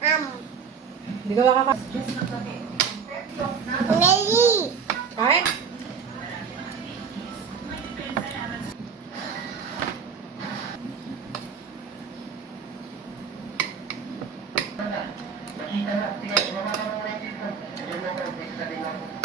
Hindi ka makakain. Meli. Kain? Nakita na, sige, bumaba ka muna yung dito. Ayun mo ko, sa